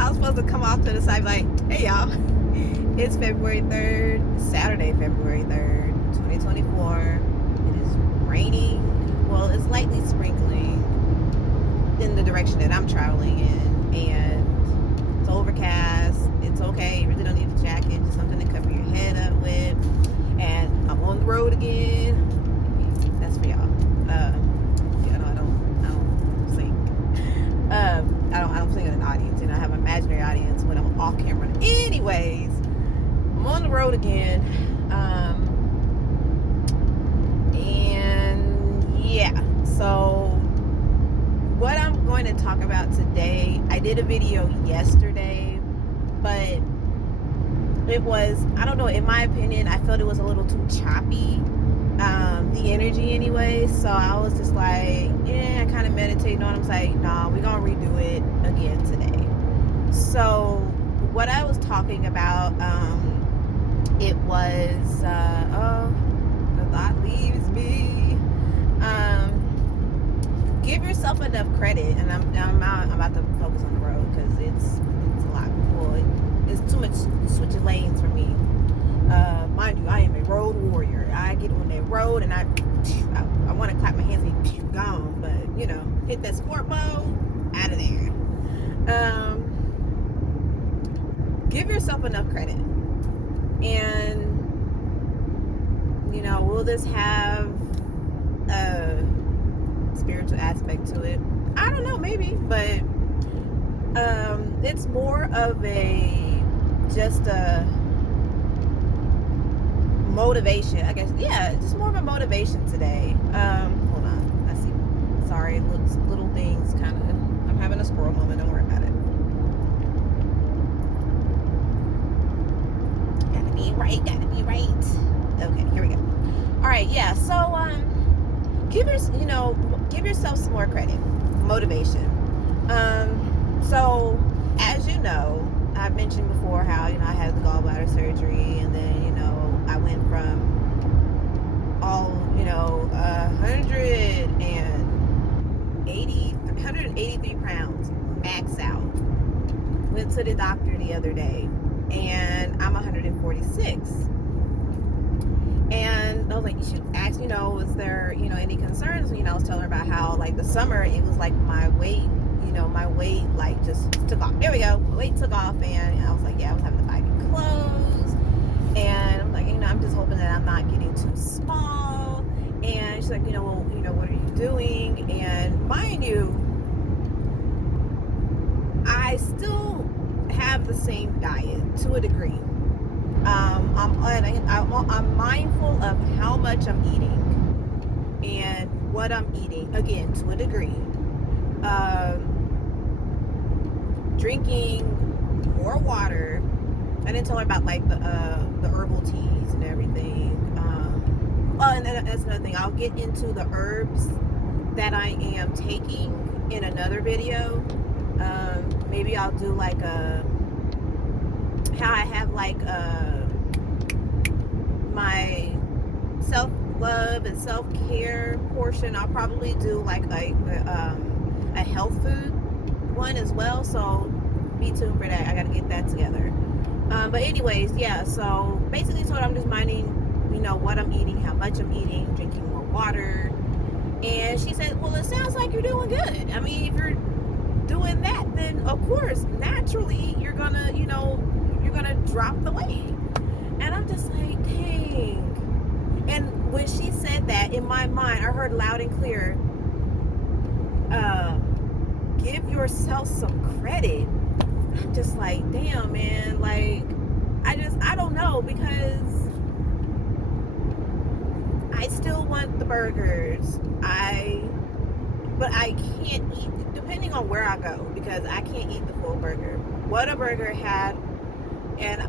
I was supposed to come off to the side like, hey y'all, it's February 3rd, Saturday, February 3rd, 2024. It is raining. Well, it's lightly sprinkling in the direction that I'm traveling in, and it's overcast. It's okay. You really don't need a jacket, just something to cover your head up with. And I'm on the road again. That's for y'all. Yeah, no, I don't sing. I don't sing in an audience. You know, I have an imaginary audience when I'm off camera. Anyways, I'm on the road again. And yeah, so what I'm going to talk about today, I did a video yesterday, but it was, I don't know, in my opinion, I felt it was a little too choppy, the energy anyway. So I was just like, yeah, I kind of meditating on it. I was like, nah, we're gonna redo it again today. So what I was talking about, it was oh, the thought leaves me. Give yourself enough credit, and I'm about to focus on the road because it's a lot. Well, it's too much switching lanes for me. Mind you, I am a road warrior. I get on that road and I want to clap my hands and be gone, but you know, hit that sport mode, out of there. Give yourself enough credit, and you know, will this have a spiritual aspect to it? I don't know, maybe, but it's more of just a motivation, I guess. Yeah, just more of a motivation today. Hold on, I see. Sorry, little things kind of. I'm having a squirrel moment. Don't worry about it. Gotta be right. Okay, here we go. All right, yeah. So give yourself some more credit, motivation. So as you know, I've mentioned before how, you know, I had the gallbladder surgery, and then, you know, I went from 183 pounds max out. Went to the doctor the other day, and I'm 146. And I was like, you should ask, you know, is there, you know, any concerns? You know, I was telling her about how, like, the summer, it was like my weight like just took off. There we go. My weight took off, and I was like, yeah, I was having to buy new clothes. And I'm like, you know, I'm just hoping that I'm not getting too small. And she's like, you know, well, you know, what are you doing? And mind you, I still have the same diet to a degree. I'm mindful of how much I'm eating and what I'm eating, again, to a degree. Drinking more water. I didn't tell her about like the herbal teas and everything. And that's another thing. I'll get into the herbs that I am taking in another video. Maybe I'll do like how I have like my self-love and self-care portion. I'll probably do like a health food one as well, so be tuned for that. I gotta get that together. But anyways, yeah, so basically, so I'm just minding, you know, what I'm eating, how much I'm eating, drinking more water. And she said, well, it sounds like you're doing good. I mean, if you're doing that, then of course, naturally, you're gonna, you know, you're gonna drop the weight. And I'm just like, dang. And when she said that, in my mind, I heard loud and clear, give yourself some credit. I'm just like, damn, man, like, I don't know, because I still want the burgers. But I can't eat, depending on where I go, because I can't eat the full burger. What a burger had, and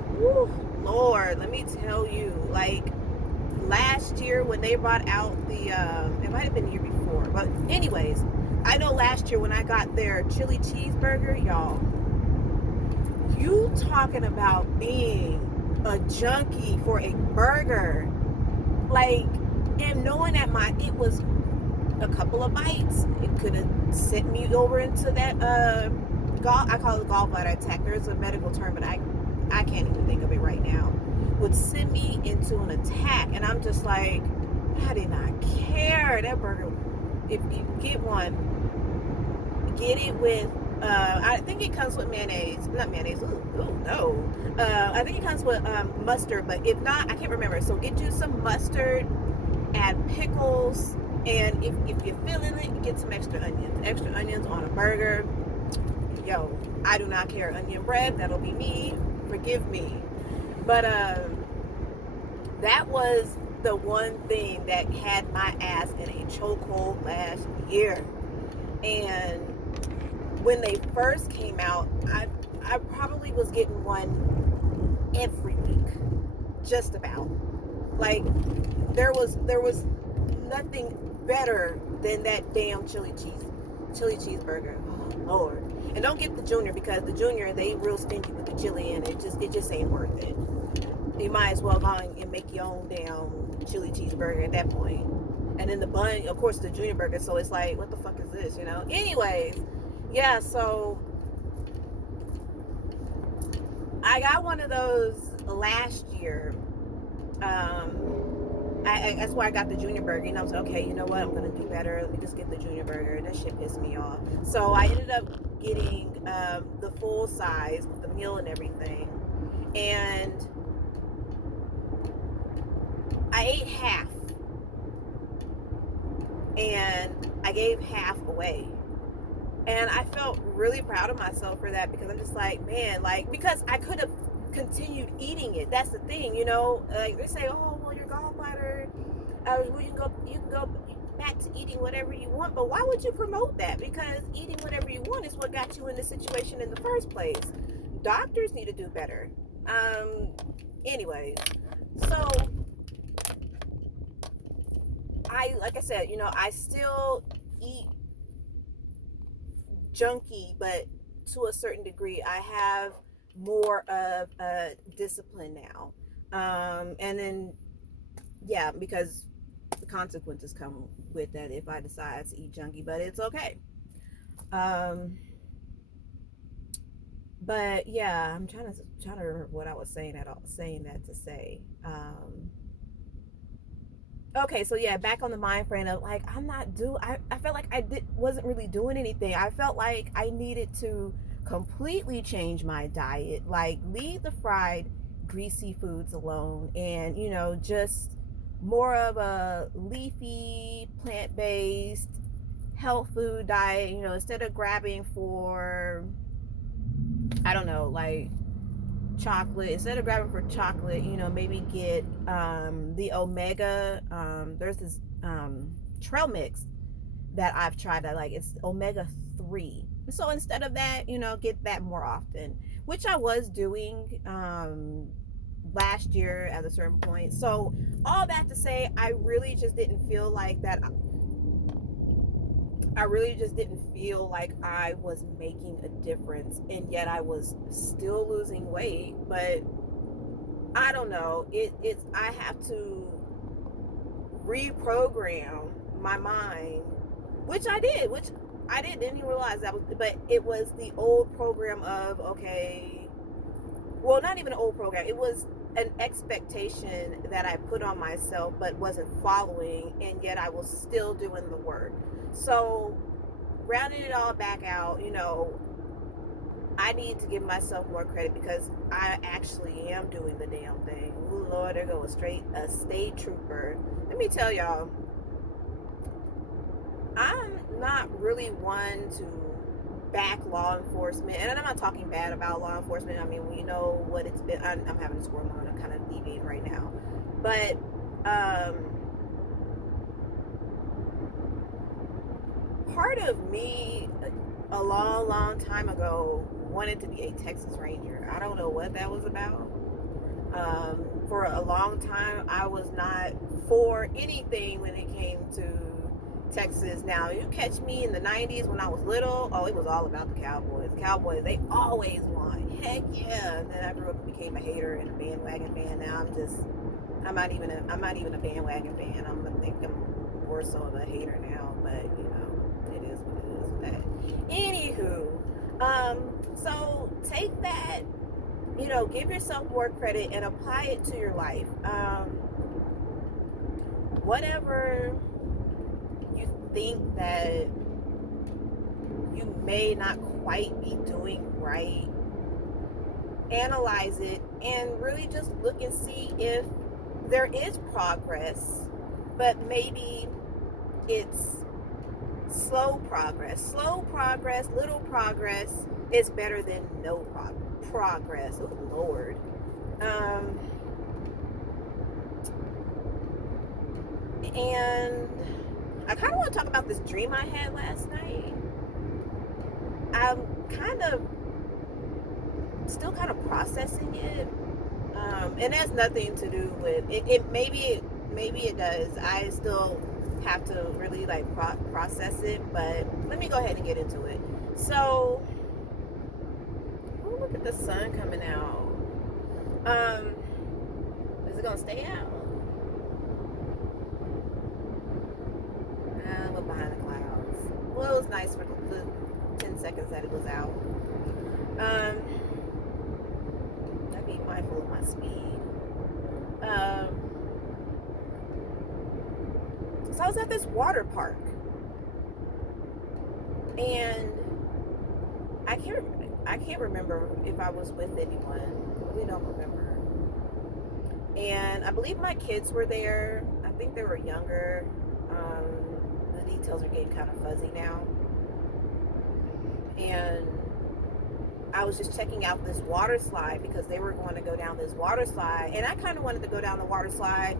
Lord, let me tell you, like, last year when they brought out the, it might have been the year before, but anyways, I know last year when I got their chili cheeseburger, y'all, you talking about being a junkie for a burger, like, and knowing that it was a couple of bites, it could have sent me over into that I call it gallbladder attack. There's a medical term, but I can't even think of it right now. Would send me into an attack, and I'm just like, I did not care. That burger, if you get one, get it with. I think it comes with mayonnaise. Not mayonnaise. Ooh, no. I think it comes with mustard, but if not, I can't remember. So get you some mustard, add pickles, and if you're feeling it, get some extra onions. Extra onions on a burger. Yo, I do not care. Onion bread, that'll be me. Forgive me. But that was the one thing that had my ass in a chokehold last year. And when they first came out, I probably was getting one every week, just about. Like there was nothing better than that damn chili cheeseburger. Oh Lord! And don't get the junior, because the junior, they real stingy with the chili, and it just ain't worth it. You might as well go and make your own damn chili cheeseburger at that point. And then the bun, of course, the junior burger. So it's like, what the fuck is this? You know. Anyways, yeah. So I got one of those last year. That's why I got the junior burger. And I was like, okay, you know what? I'm gonna do better. Let me just get the junior burger. That shit pissed me off. So I ended up getting the full size with the meal and everything. And I ate half. And I gave half away. And I felt really proud of myself for that, because I'm just like, man, like, because I could have continued eating it. That's the thing, you know. Like they say, oh, well, your gallbladder, well, you can go back to eating whatever you want. But why would you promote that? Because eating whatever you want is what got you in this situation in the first place. Doctors need to do better. Anyways, so like I said, you know, I still eat junky, but to a certain degree. I have more of a discipline now. And then, yeah, because the consequences come with that if I decide to eat junky, but it's okay. But yeah, I'm trying to remember what I was saying that to say. Okay, so yeah, back on the mind frame of like, I felt like wasn't really doing anything. I felt like I needed to completely change my diet, like leave the fried greasy foods alone, and you know, just more of a leafy, plant-based health food diet, you know, instead of grabbing for, I don't know, like chocolate. Instead of grabbing for chocolate, you know, maybe get the omega, there's this trail mix that I've tried that, like, it's omega 3. So instead of that, you know, get that more often, which I was doing last year at a certain point. So all that to say, I really just didn't feel like that. I really just didn't feel like I was making a difference, and yet I was still losing weight. But I don't know. I have to reprogram my mind, which I did, didn't even realize that was, but it was the old program of, okay, well, not even an old program. It was an expectation that I put on myself, but wasn't following, and yet I was still doing the work. So, rounding it all back out, you know, I need to give myself more credit, because I actually am doing the damn thing. Ooh, Lord, there goes a state trooper. Let me tell y'all, I'm not really one to back law enforcement, and I'm not talking bad about law enforcement. I mean, we know what it's been. I'm having a squirrel on. I'm kind of deviating right now, but part of me a long time ago wanted to be a Texas Ranger. I don't know what that was about. For a long time, I was not for anything when it came to Texas. Now, you catch me in the 90s when I was little, oh, it was all about the Cowboys. Cowboys, they always won. Heck yeah. And then I grew up and became a hater and a bandwagon fan. Now I'm not even a bandwagon fan. I think I'm more so of a hater now, but you know, it is what it is with that. Anywho, give yourself more credit and apply it to your life. Whatever you think that you may not quite be doing right, analyze it and really just look and see if there is progress, but maybe it's slow progress, little progress is better than no progress. Oh Lord. And I kind of want to talk about this dream I had last night. I'm still kind of processing it, and it has nothing to do with it. Maybe it does. I still have to really like process it, but let me go ahead and get into it. So, oh, look at the sun coming out. Is it gonna stay out? Look behind the clouds. Well, it was nice for the 10 seconds that it was out. I'd be mindful of my speed. So I was at this water park, and I can't remember if I was with anyone. I really don't remember. And I believe my kids were there. I think they were younger. The details are getting kind of fuzzy now. And I was just checking out this water slide because they were going to go down this water slide, and I kind of wanted to go down the water slide.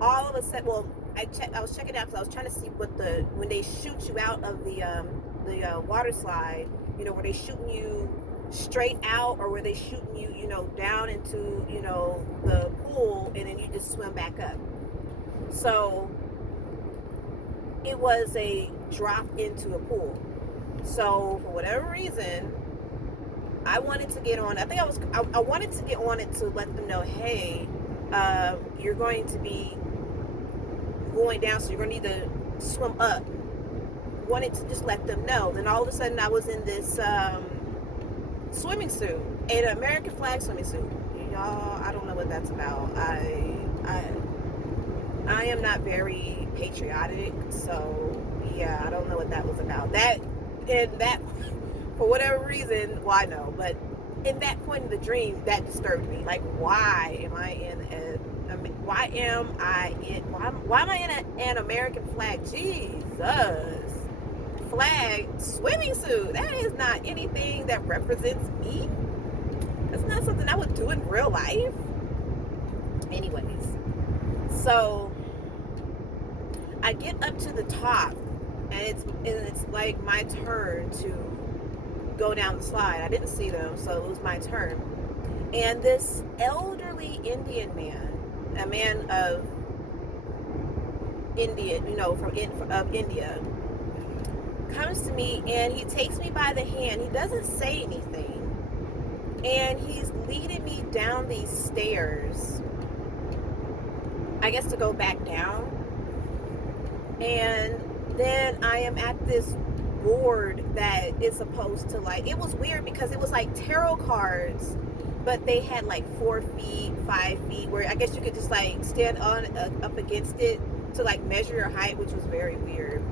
All of a sudden, well, I was checking out because I was trying to see what when they shoot you out of the water slide, were they shooting you straight out, or were they shooting you, down into, the pool, and then you just swim back up. So it was a drop into a pool. So for whatever reason, I wanted to get on. I wanted to get on it to let them know, hey, you're going to be going down, so you're going to need to swim up. Wanted to just let them know. Then all of a sudden, I was in this swimming suit, an American flag swimming suit. Y'all, I don't know what that's about. I am not very patriotic, so yeah, I don't know what that was about. That for whatever reason, well, I know, but in that point in the dream, that disturbed me. Like, why am I in an American flag? Jesus, flag swimming suit. That is not anything that represents me. That's not something I would do in real life. Anyways, so I get up to the top, and it's like my turn to go down the slide. I didn't see them, so it was my turn. And this elderly Indian man, a man of India, of India, comes to me, and he takes me by the hand. He doesn't say anything, and he's leading me down these stairs, I guess to go back down. And then I am at this board that is supposed to, like, it was weird because it was like tarot cards, but they had like 4 feet, 5 feet, where I guess you could just like stand on up against it to like measure your height, which was very weird.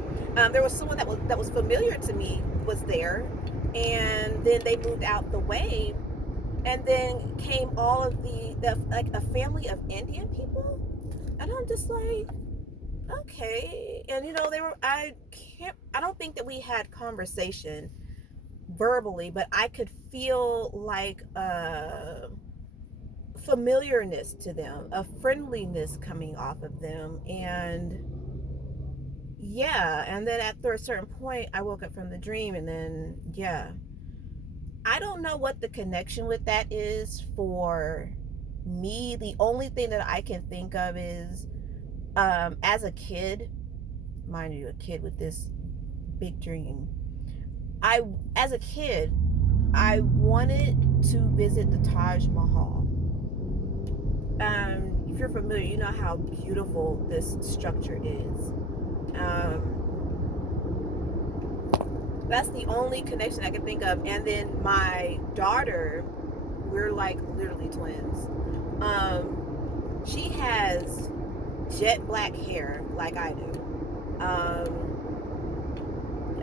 There was someone that was familiar to me was there, and then they moved out the way, and then came all of the like a family of Indian people, and I'm just like, okay. And I don't think that we had conversation verbally, but I could feel like a familiarness to them, a friendliness coming off of them. And yeah, and then after a certain point, I woke up from the dream, and then yeah, I don't know what the connection with that is for me. The only thing that I can think of is, as a kid, mind you, a kid with this big dream, as a kid, I wanted to visit the Taj Mahal. If you're familiar, you know how beautiful this structure is. That's the only connection I can think of. And then my daughter we're like literally twins. She has jet black hair like I do.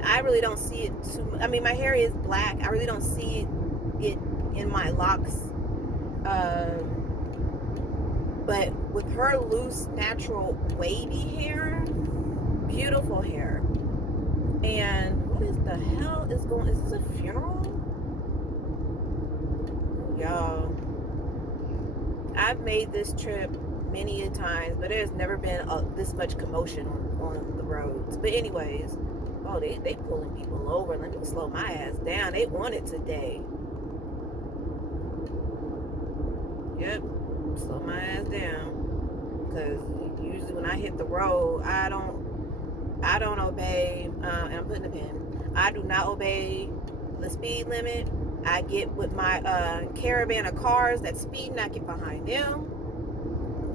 I really don't see it too much. I mean, my hair is black. I really don't see it in my locks. But with her loose, natural, wavy hair, beautiful hair. And what is the hell is going? Is this a funeral? Y'all, I've made this trip many a times, but there's never been this much commotion on the roads. But anyways, oh, they pulling people over. Let me slow my ass down. They want it today. Yep, slow my ass down. Because usually when I hit the road, I don't obey, and I'm putting a pin. I do not obey the speed limit. I get with my caravan of cars that speed, and I get behind them.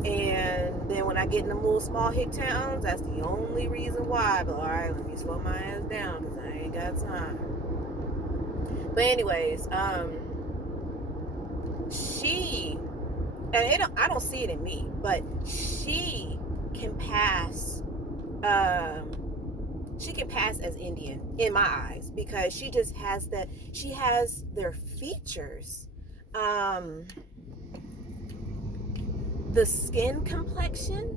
And then when I get in the little small hick towns, that's the only reason why. But all right, let me slow my ass down because I ain't got time. But anyways, she, and I don't see it in me, but she can pass. She can pass as Indian in my eyes because she just has that. She has their features. The skin complexion.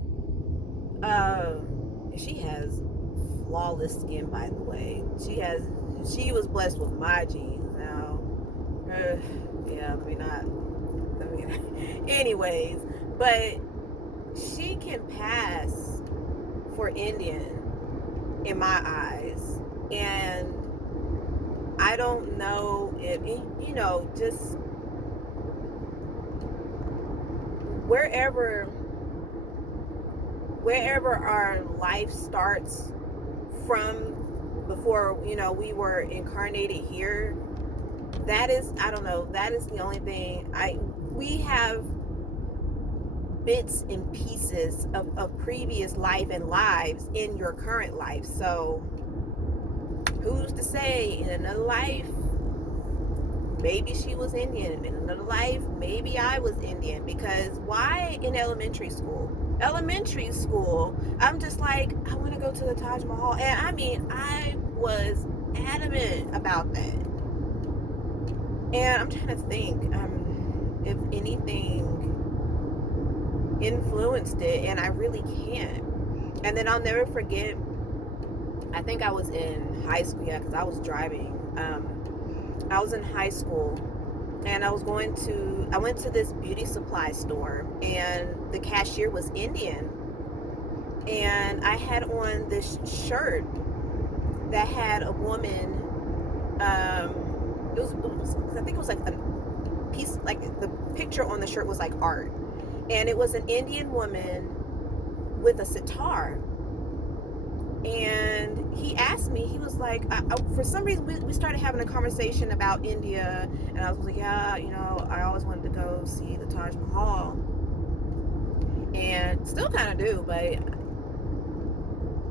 She has flawless skin, by the way. She was blessed with my genes. Now, yeah, anyways, but she can pass for Indian in my eyes, and I don't know if, you know, just wherever our life starts from before, you know, we were incarnated here, that is, I don't know, that is the only thing we have bits and pieces of previous life and lives in your current life. So who's to say in another life maybe she was Indian, in another life maybe I was Indian? Because why in elementary school I'm just like, I want to go to the Taj Mahal, and I mean, I was adamant about that. And I'm trying to think if anything influenced it, and I really can't. And then I'll never forget, I think I was in high school, yeah, because I was driving. I was in high school, and I went to this beauty supply store, and the cashier was Indian, and I had on this shirt that had a woman, it was I think it was like a piece, like the picture on the shirt was like art, and it was an Indian woman with a sitar. And he asked me, he was like, for some reason we started having a conversation about India, and I was like, yeah, you know, I always wanted to go see the Taj Mahal, and still kind of do, but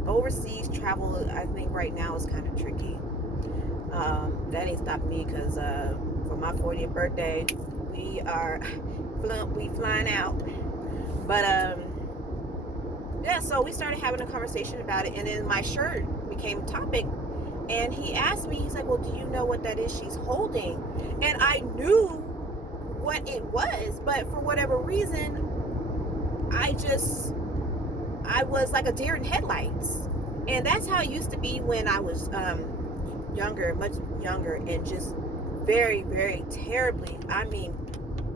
overseas travel, I think right now is kind of tricky. That ain't stopping me, because for my 40th birthday, we flying out. But yeah, so we started having a conversation about it, and then my shirt became a topic, and he asked me, he's like, well, do you know what that is she's holding? And I knew what it was, but for whatever reason, I was like a deer in headlights. And that's how it used to be when I was younger, much younger, and just very, very terribly, I mean,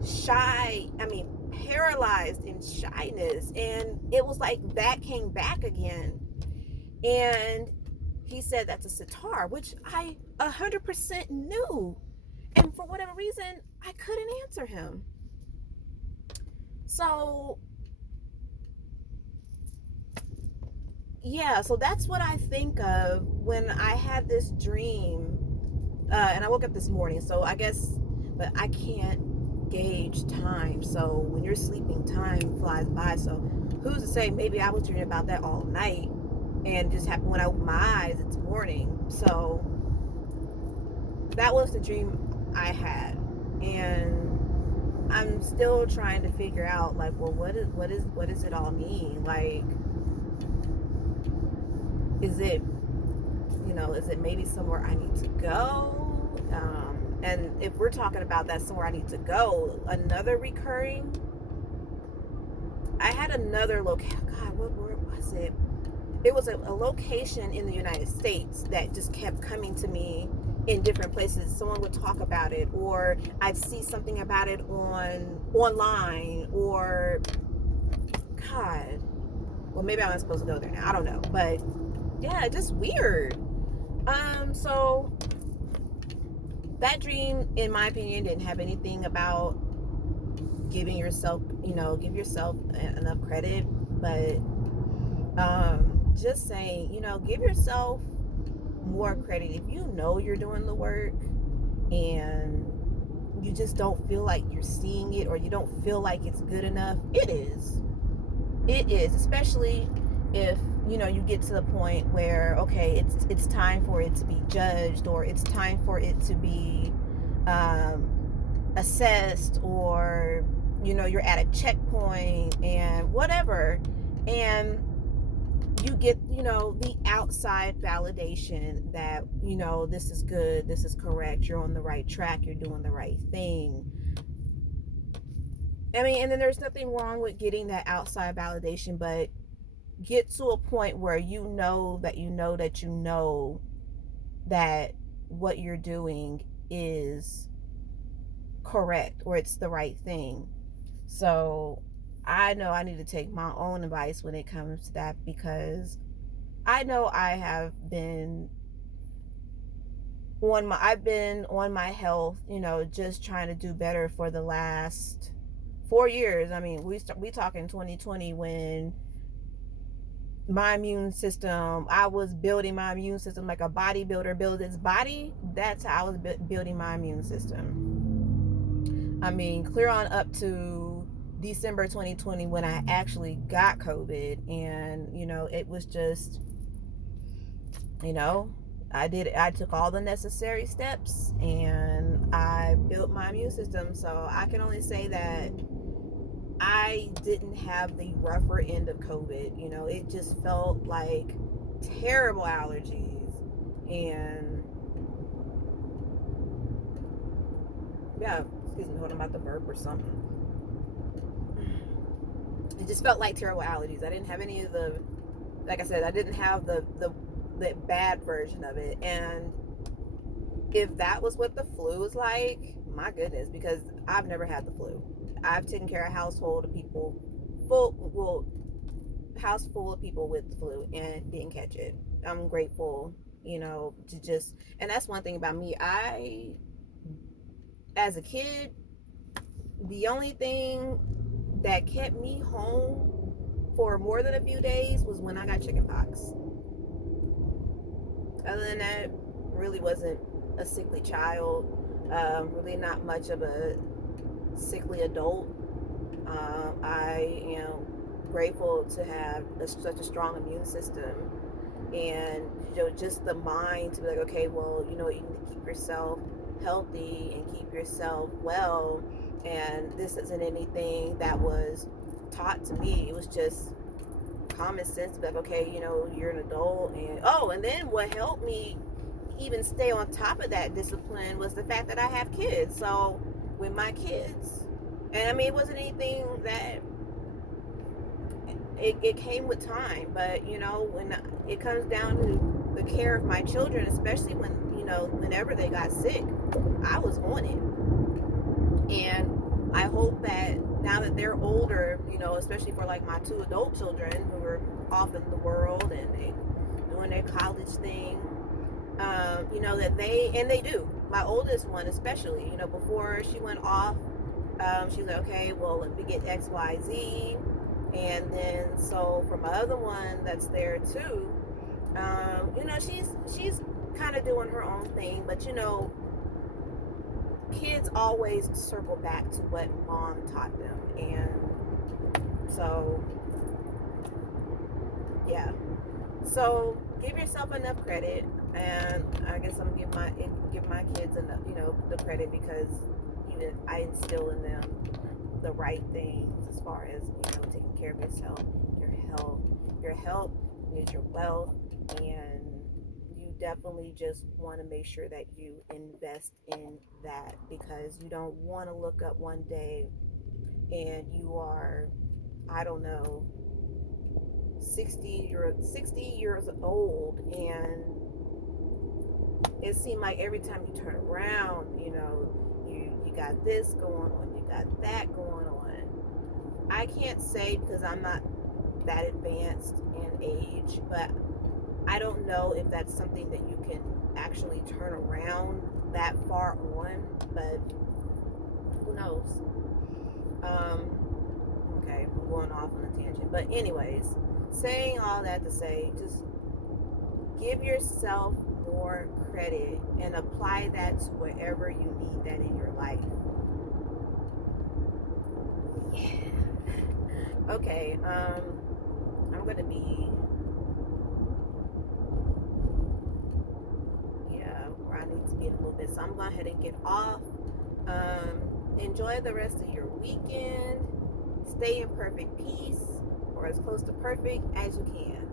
shy, I mean, paralyzed in shyness. And it was like that came back again. And he said that's a sitar, which I 100% knew. And for whatever reason, I couldn't answer him. So yeah, so that's what I think of when I had this dream. And I woke up this morning, so I guess, but I can't gauge time. So when you're sleeping, time flies by. So who's to say, maybe I was dreaming about that all night, and just happened when I opened my eyes, it's morning. So that was the dream I had. And I'm still trying to figure out, like, well, what does it all mean? Like, is it, is it maybe somewhere I need to go? And if we're talking about that somewhere I need to go, another recurring, I had another location. God, what word was it? It was a location in the United States that just kept coming to me in different places. Someone would talk about it, or I'd see something about it online, or God, well, maybe I wasn't supposed to go there now. I don't know, but yeah, just weird. So that dream, in my opinion, didn't have anything about giving yourself, give yourself enough credit, but just saying, give yourself more credit. If you know you're doing the work and you just don't feel like you're seeing it, or you don't feel like it's good enough, it is, especially if you get to the point where, okay, it's time for it to be judged, or it's time for it to be assessed, or you're at a checkpoint and whatever, and you get the outside validation that this is good, this is correct, you're on the right track, you're doing the right thing. I mean, and then there's nothing wrong with getting that outside validation, but get to a point where you know that what you're doing is correct, or it's the right thing. So I know I need to take my own advice when it comes to that, because I know I have been I've been on my health, just trying to do better for the last 4 years. I mean, we talk in 2020, when my immune system, I was building my immune system like a bodybuilder builds its body. That's how I was building my immune system. I mean, clear on up to December 2020, when I actually got COVID, and it was just, I took all the necessary steps and I built my immune system. So I can only say that I didn't have the rougher end of COVID. It just felt like terrible allergies, and yeah, excuse me, hold on, I'm about to burp or something. It just felt like terrible allergies. I didn't have any of the, like I said, I didn't have the bad version of it. And if that was what the flu was like, my goodness, because I've never had the flu. I've taken care of house full of people with the flu and didn't catch it. I'm grateful, to just, and that's one thing about me. As a kid, the only thing that kept me home for more than a few days was when I got chicken pox. Other than that, really wasn't a sickly child, really not much of a sickly adult. I am grateful to have such a strong immune system, and just the mind to be like, okay, well, you need to keep yourself healthy and keep yourself well. And this isn't anything that was taught to me. It was just common sense to be like, okay, you're an adult. And then what helped me even stay on top of that discipline was the fact that I have kids. So with my kids, and I mean, it wasn't anything that it came with time, but when it comes down to the care of my children, especially whenever they got sick, I was on it. And I hope that now that they're older, especially for like my 2 adult children who are off in the world and they doing their college thing, that they do. My oldest one especially, before she went off, she's like, okay, well, let me get X, Y, Z. And then so for my other one that's there too, she's kind of doing her own thing, but kids always circle back to what mom taught them. And so yeah, so give yourself enough credit, and I guess I'm gonna give my kids enough, the credit, because I instill in them the right things as far as, taking care of yourself, your health. Your health is your wealth, and you definitely just want to make sure that you invest in that, because you don't want to look up one day and you are, I don't know, 60 years old, and it seemed like every time you turn around, you got this going on, you got that going on. I can't say because I'm not that advanced in age, but I don't know if that's something that you can actually turn around that far on, but who knows? Okay, I'm going off on a tangent. But anyways, saying all that to say, just give yourself more credit and apply that to wherever you need that in your life. Yeah. Okay, I'm gonna be, yeah, where I need to be in a little bit. So I'm going to go ahead and get off. Enjoy the rest of your weekend. Stay in perfect peace, or as close to perfect as you can.